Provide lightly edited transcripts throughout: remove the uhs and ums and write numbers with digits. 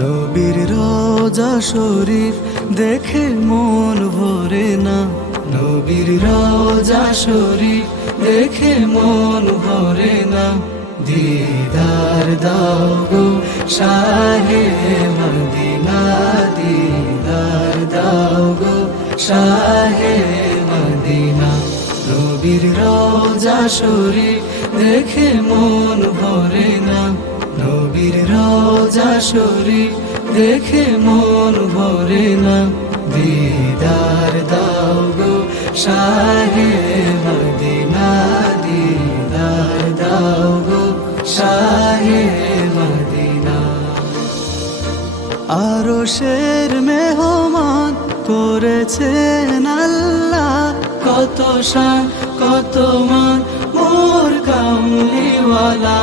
নবীর রওজা শরীফ দেখে মন ভরে না, নবীর রওজা শরীফ দেখে মন ভরে না। দিদার দাও গো শাহে মদিনা, দিদার দাও গো শাহে মদিনা। নবীর রওজা শরীফ দেখে মন ভরে না, নবীর রওজা শরীফ দেখে মন ভরে না। দিদার দাও গো শাহে মদিনা, দিদার দাও গো শাহে মদিনা। আরশের মেহমান করেছেন আল্লাহ, কত শান কত মান মোর কামলিওয়ালা।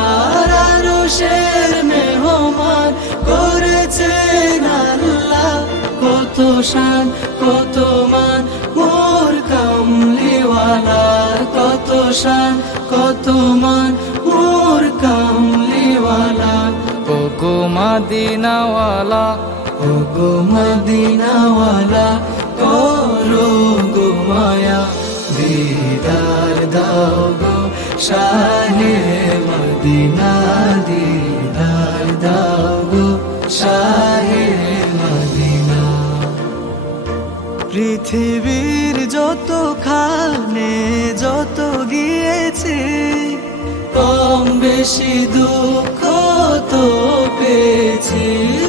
আরশের মেহমান করেছেন আল্লাহ, কত শান কত মান মোর কামলিওয়ালা, কত শান কত মান মোর কামলিওয়ালা। ও গো মদিনাওয়ালা, ও গো মদিনাওয়ালা করো গো মায়া। দিদার দাও গো শাহে মদিনা, দিদার দাও গো শাহে মদিনা। পৃথিবীর যত খানে যত গিয়েছি, কম বেশি দুঃখ তো পেয়েছি।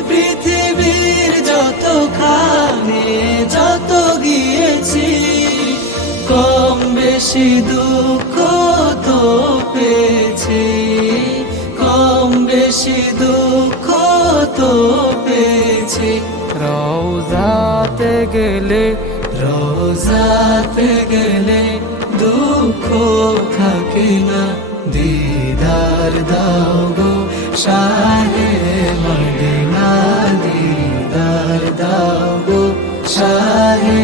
পৃথিবীর যত খানে যত গিয়েছি, কম বেশি দুঃখ তো পেয়েছি, কম বেশি দুঃখ তো পেয়েছি। রওজাতে গেলে, রওজাতে গেলে দুঃখ থাকে না। দিদার দাও গো শাহে মদিনা, দিদার দাও গো শাহে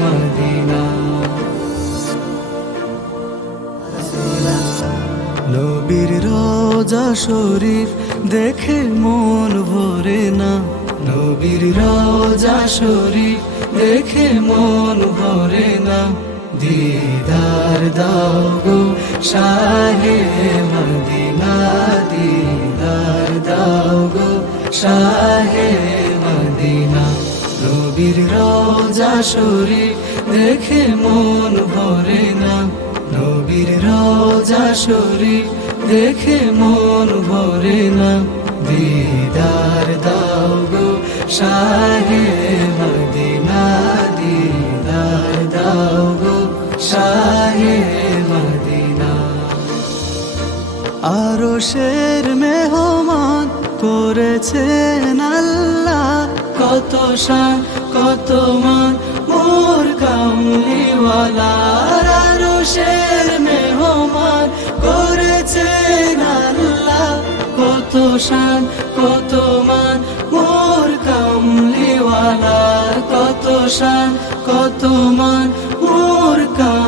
মদিনা। নবীর রওজা শরীফ দেখে মন ভরে না, নবীর রওজা শরীফ দেখে মন ভরে না। দিদার দাও গো শাহে মদিনা, দিদার দাও গো শাহে মদিনা। নবীর রওজা শরীফ দেখে মন ভরে না, নবীর রওজা শরীফ দেখে মন ভরে না। দিদার দাও গো শাহে মদিনা, দিদার দাও গো শাহে মদিনা। আরশের মেহমান করেছেন আল্লাহ, কত শান কত মান মোর কামলিওয়ালা। আরশের মেহমান করেছেন আল্লাহ, কত শান কত মান মোর কামলিওয়ালা, কত শান কত মান মোর কামলিওয়ালা।